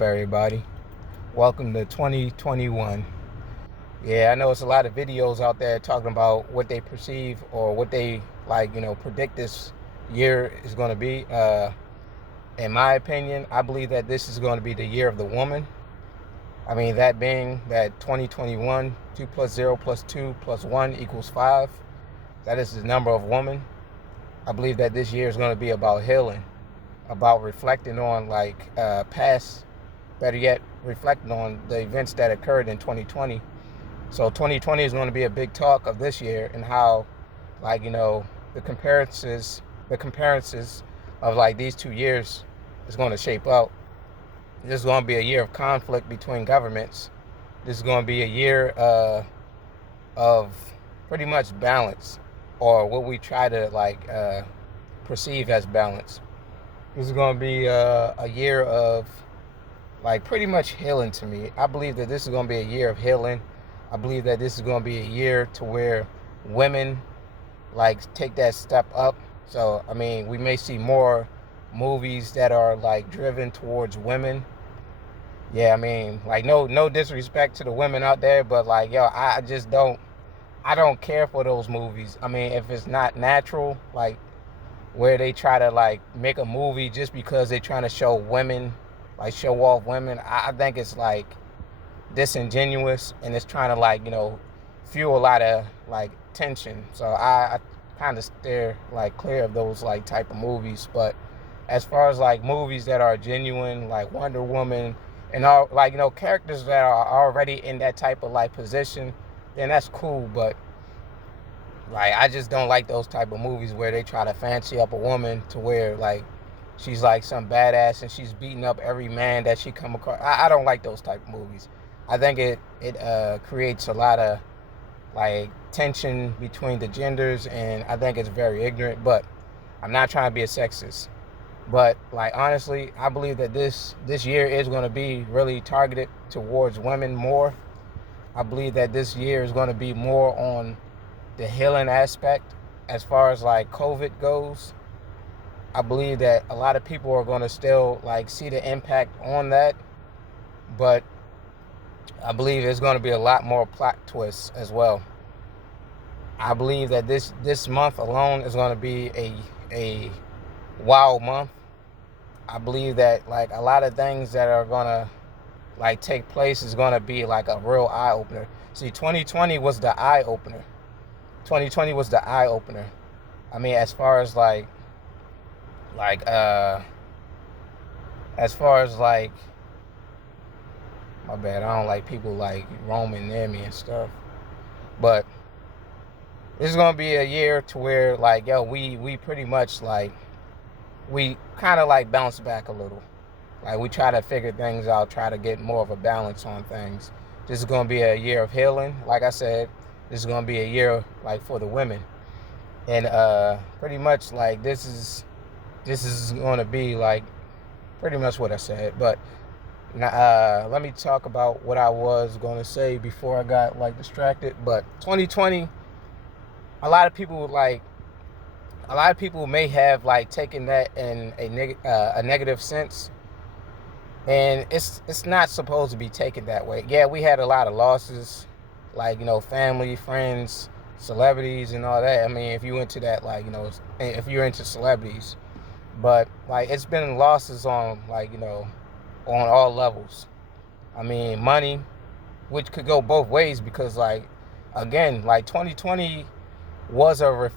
Everybody? Welcome to 2021. Yeah, I know it's a lot of videos out there talking about what they perceive or what they predict this year is going to be. In my opinion, I believe that this is going to be the year of the woman. I mean, that being that 2021, 2 plus 0 plus 2 plus 1 equals 5. That is the number of woman. I believe that this year is going to be about healing, about reflecting on past, better yet, reflecting on the events that occurred in 2020. So 2020 is going to be a big talk of this year and how, the comparisons of these 2 years is going to shape out. This is going to be a year of conflict between governments. This is going to be a year of pretty much balance, or what we try to perceive as balance. This is going to be a year of pretty much healing to me. I believe that this is going to be a year of healing. I believe that this is going to be a year to where women take that step up. So I mean, we may see more movies that are driven towards women. Yeah, I mean, no disrespect to the women out there, but I just I don't care for those movies. I mean, if it's not natural, where they try to make a movie just because they're trying to show women, show off women, I think it's disingenuous, and it's trying to fuel a lot of tension. So I kind of steer clear of those type of movies. But as far as movies that are genuine, like Wonder Woman and all, characters that are already in that type of position, then that's cool. But I just don't like those type of movies where they try to fancy up a woman to where she's some badass and she's beating up every man that she come across. I don't like those type of movies. I think it creates a lot of tension between the genders, and I think it's very ignorant. But I'm not trying to be a sexist. But honestly, I believe that this year is going to be really targeted towards women more. I believe that this year is going to be more on the healing aspect as far as COVID goes. I believe that a lot of people are going to still see the impact on that, but I believe there's going to be a lot more plot twists as well. I believe that this month alone is going to be a wow month. I believe that a lot of things that are going to take place is going to be a real eye opener. See, 2020 was the eye opener. 2020 was the eye opener. I mean, as far as like as far as my bad, I don't like people roaming near me and stuff. But this is gonna be a year to where we pretty much we kind of bounce back a little. We try to figure things out, try to get more of a balance on things. This is gonna be a year of healing. Like I said, this is gonna be a year for the women, and pretty much this is gonna be pretty much what I said. But let me talk about what I was gonna say before I got distracted. But 2020, a lot of people may have taken that in a negative sense, and it's not supposed to be taken that way. Yeah, we had a lot of losses, family, friends, celebrities, and all that. I mean, if you into that, if you're into celebrities, but it's been losses on on all levels. I mean, money, which could go both ways, because again, 2020 was a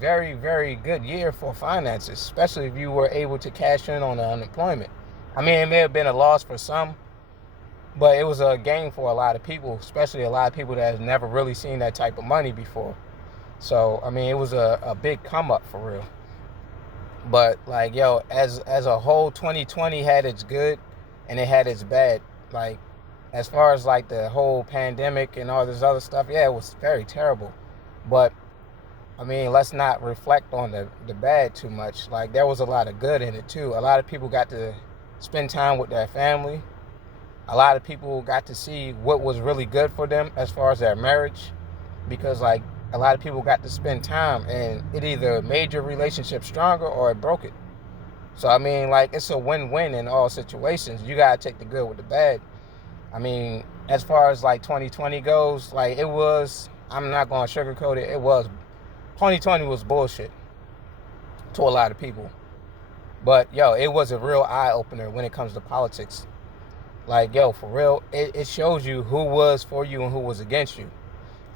very, very good year for finances, especially if you were able to cash in on the unemployment. I mean, it may have been a loss for some, but it was a gain for a lot of people, especially a lot of people that have never really seen that type of money before. So I mean, it was a big come up for real. But as a whole, 2020 had its good and it had its bad. As far as the whole pandemic and all this other stuff, yeah, it was very terrible. But I mean, let's not reflect on the bad too much. There was a lot of good in it too. A lot of people got to spend time with their family. A lot of people got to see what was really good for them as far as their marriage, because a lot of people got to spend time, and it either made your relationship stronger or it broke it. So I mean, like, it's a win-win in all situations. You gotta take the good with the bad. I mean, as far as like 2020 goes, like, it was, I'm not gonna sugarcoat it. It was 2020 was bullshit to a lot of people. But yo, it was a real eye opener when it comes to politics. Like, yo, for real, it shows you who was for you and who was against you.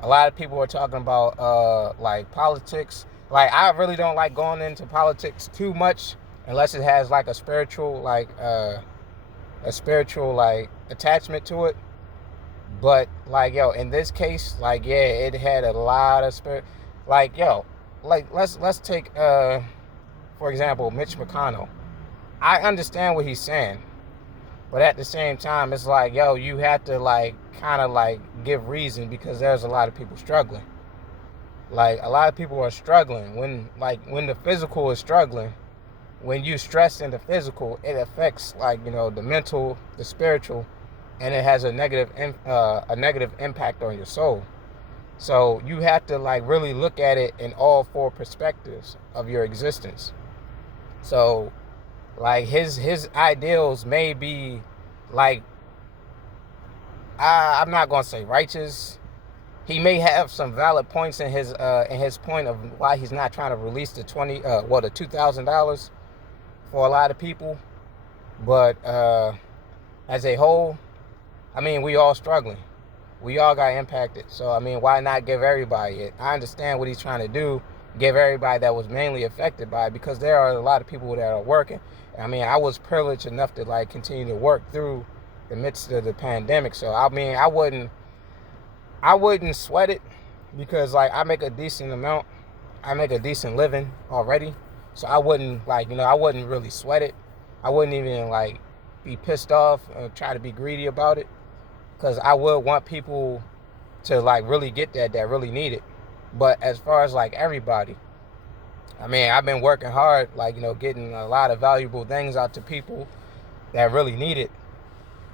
A lot of people are talking about like politics. Like, I really don't like going into politics too much unless it has like a spiritual like attachment to it. But like, yo, in this case, like, yeah, it had a lot of spirit. Like, yo, like, let's take for example, Mitch McConnell. I understand what he's saying, but at the same time, it's like, yo, you have to like kind of like give reason, because there's a lot of people struggling. Like, a lot of people are struggling when the physical is struggling. When you stress in the physical, it affects, like, the mental, the spiritual, and it has a negative impact on your soul. So you have to like really look at it in all four perspectives of your existence. So like his ideals may be like, I'm not gonna say righteous. He may have some valid points in his point of why he's not trying to release the the $2,000 for a lot of people. But as a whole, I mean, we all struggling. We all got impacted. So I mean, why not give everybody it? I understand what he's trying to do, give everybody that was mainly affected by it, because there are a lot of people that are working. I mean, I was privileged enough to like continue to work through the midst of the pandemic. So I mean, I wouldn't sweat it, because like I make a decent amount. I make a decent living already. So I wouldn't I wouldn't really sweat it. I wouldn't even like be pissed off or try to be greedy about it, because I would want people to like really get that really need it. But as far as like everybody, I mean, I've been working hard, like, getting a lot of valuable things out to people that really need it,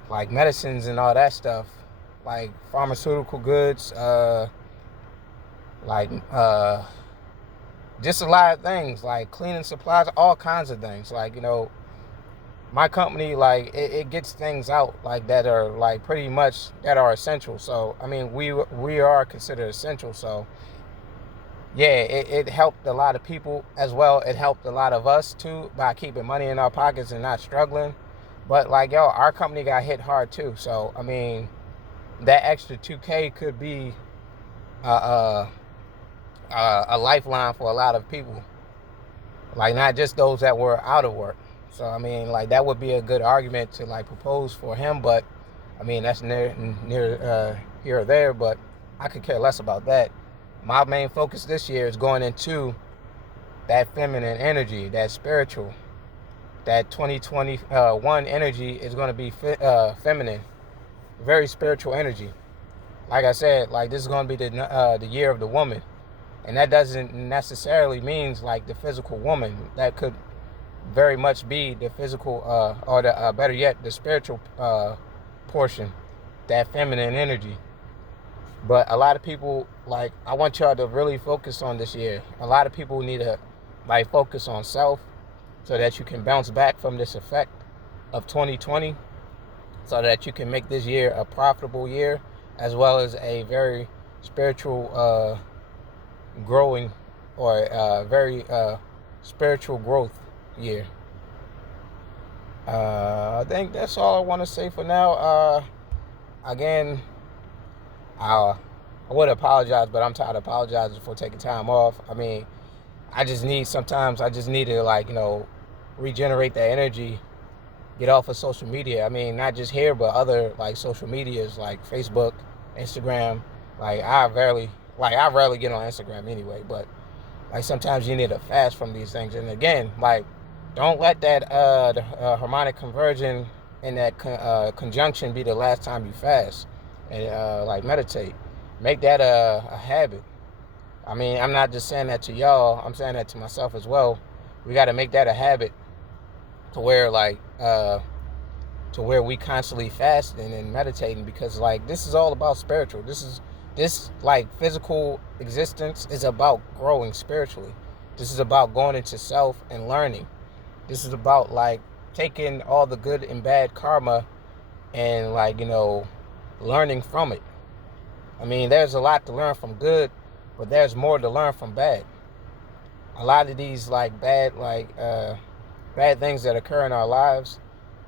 like medicines and all that stuff, like pharmaceutical goods, like just a lot of things, like cleaning supplies, all kinds of things. Like, my company, like, it gets things out like that are like pretty much that are essential. So I mean, we are considered essential. So yeah, it helped a lot of people as well. It helped a lot of us too by keeping money in our pockets and not struggling. But like, yo, our company got hit hard too. So I mean, that extra 2K could be a lifeline for a lot of people, like not just those that were out of work. So I mean, like, that would be a good argument to like propose for him. But I mean, that's near here or there. But I could care less about that. My main focus this year is going into that feminine energy, that spiritual. That 2021 energy is going to be feminine, very spiritual energy. Like I said, like, this is going to be the year of the woman, and that doesn't necessarily means like the physical woman. That could very much be the physical, or the better yet, the spiritual portion, that feminine energy. But a lot of people, like, I want y'all to really focus on this year. A lot of people need to like focus on self, so that you can bounce back from this effect of 2020, so that you can make this year a profitable year, as well as a very spiritual growing, or very spiritual growth year. I think that's all I want to say for now. Again, I would apologize, but I'm tired of apologizing for taking time off. I mean, sometimes I just need to like, regenerate that energy, get off of social media. I mean, not just here, but other like social medias like Facebook, Instagram. Like, I rarely get on Instagram anyway, but like sometimes you need to fast from these things. And again, like, don't let that the harmonic conversion and that conjunction be the last time you fast and like meditate. Make that a habit. I mean, I'm not just saying that to y'all, I'm saying that to myself as well. We got to make that a habit, to where like to where we constantly fasting and meditating, because like this is all about spiritual. This like physical existence is about growing spiritually. This is about going into self and learning. This is about like taking all the good and bad karma and like, learning from it. I mean, there's a lot to learn from good, but there's more to learn from bad. A lot of these like bad things that occur in our lives,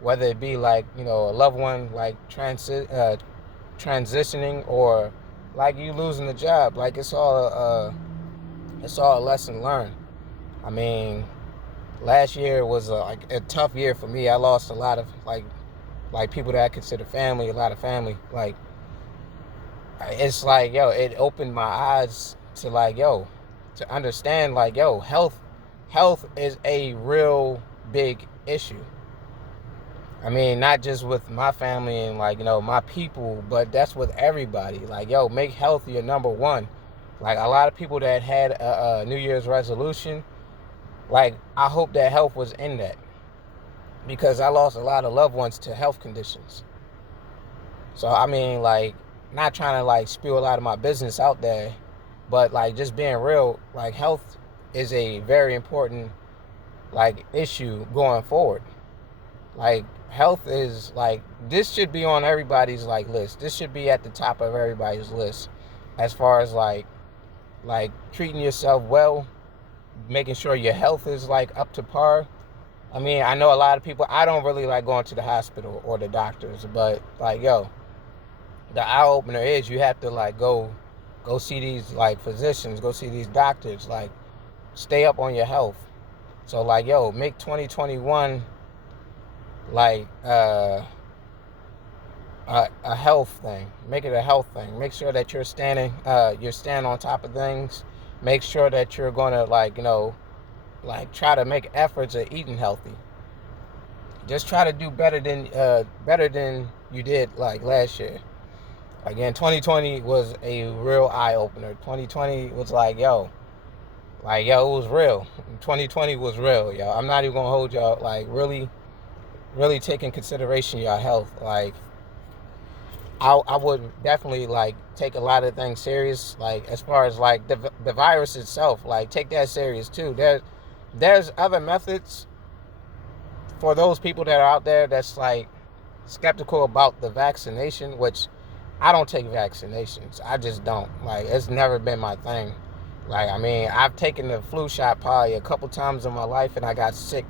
whether it be like, a loved one like transitioning, or like you losing a job, like it's all a lesson learned. I mean, last year was like a tough year for me. I lost a lot of like people that I consider family, a lot of family. Like, it's like, it opened my eyes to like, to understand like, health is a real big issue. I mean, not just with my family and like, my people, but that's with everybody. Like, make health your number one. Like, a lot of people that had a New Year's resolution, like, I hope that health was in that, because I lost a lot of loved ones to health conditions. So, I mean, like, not trying to like spew a lot of my business out there, but like just being real, like, health is a very important like issue going forward. Like, health is like, this should be on everybody's like list. This should be at the top of everybody's list, as far as like treating yourself well, making sure your health is like up to par. I mean, I know a lot of people, I don't really like going to the hospital or the doctors, but like, the eye opener is you have to like go see these like physicians, go see these doctors, like stay up on your health. So like, make 2021 like a health thing. Make it a health thing. Make sure that you're standing on top of things. Make sure that you're gonna like, like try to make efforts at eating healthy. Just try to do better than you did like last year. Again, 2020 was a real eye opener. 2020 was like, it was real. 2020 was real, yo. I'm not even gonna hold y'all. Like, really, really take in consideration your health. Like, I would definitely like take a lot of things serious. Like, as far as like the virus itself, like take that serious too. There's other methods for those people that are out there that's like skeptical about the vaccination, which I don't take vaccinations. I just don't. Like, it's never been my thing. Like, I mean, I've taken the flu shot probably a couple times in my life, and I got sick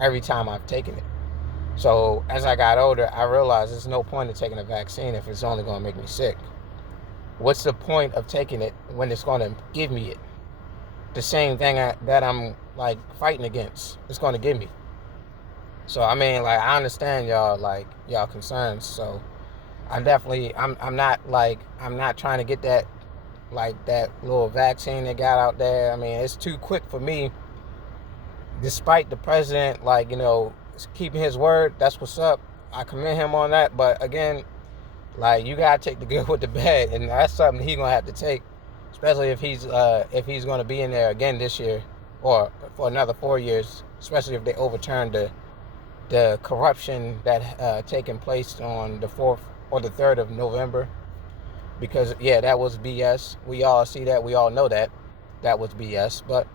every time I've taken it. So as I got older, I realized there's no point in taking a vaccine if it's only going to make me sick. What's the point of taking it when it's going to give me it? The same thing that I'm like fighting against, it's going to give me. So I mean, like, I understand y'all concerns. So I'm not trying to get that like that little vaccine they got out there. I mean, it's too quick for me. Despite the president, like, keeping his word, that's what's up. I commend him on that. But again, like, you gotta take the good with the bad, and that's something he's gonna have to take, especially if he's gonna be in there again this year or for another 4 years, especially if they overturn the corruption that taking place on the 4th or the 3rd of November. Because that was BS. We all see that. We all know that was BS. But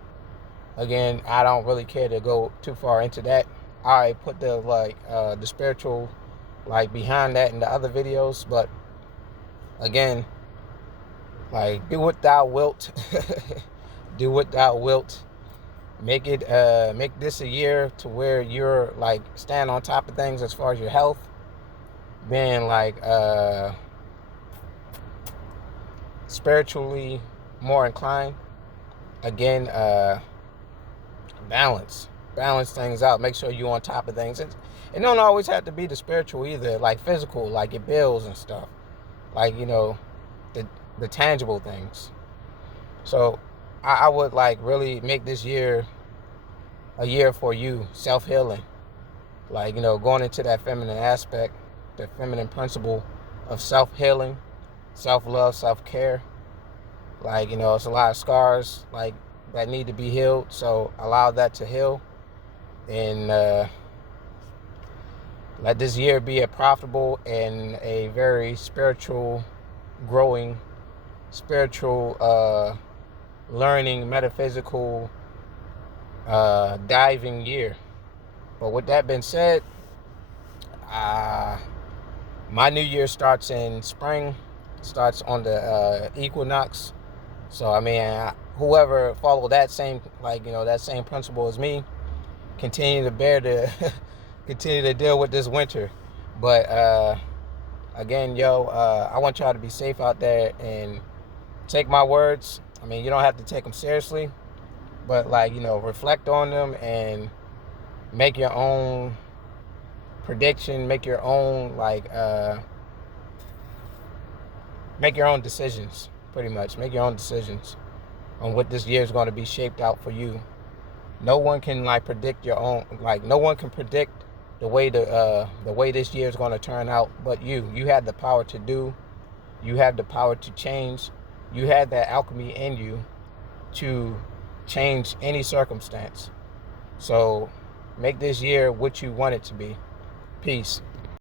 again, I don't really care to go too far into that. I put the spiritual like behind that in the other videos. But again, like, do what thou wilt. Do what thou wilt. Make this a year to where you're like stand on top of things as far as your health, being like spiritually more inclined. Again, balance things out. Make sure you're on top of things. It don't always have to be the spiritual either, like physical, like your bills and stuff, like, the tangible things. So I would like really make this year a year for you, self-healing, like, going into that feminine aspect, the feminine principle of self-healing, self-love, self-care. Like, it's a lot of scars like that need to be healed, so allow that to heal. And let this year be a profitable and a very spiritual, growing, spiritual, learning, metaphysical, diving year. But with that being said, uh, my new year starts in spring, starts on the equinox. So I mean, whoever follow that same that same principle as me, continue to bear the continue to deal with this winter. But again, I want y'all to be safe out there and take my words. I mean, you don't have to take them seriously, but reflect on them and make your own prediction, make your own make your own decisions. Pretty much, make your own decisions on what this year is going to be shaped out for you. No one can predict your own. No one can predict the way this year is going to turn out, but you. You have the power to do. You have the power to change. You have that alchemy in you to change any circumstance. So make this year what you want it to be. Peace.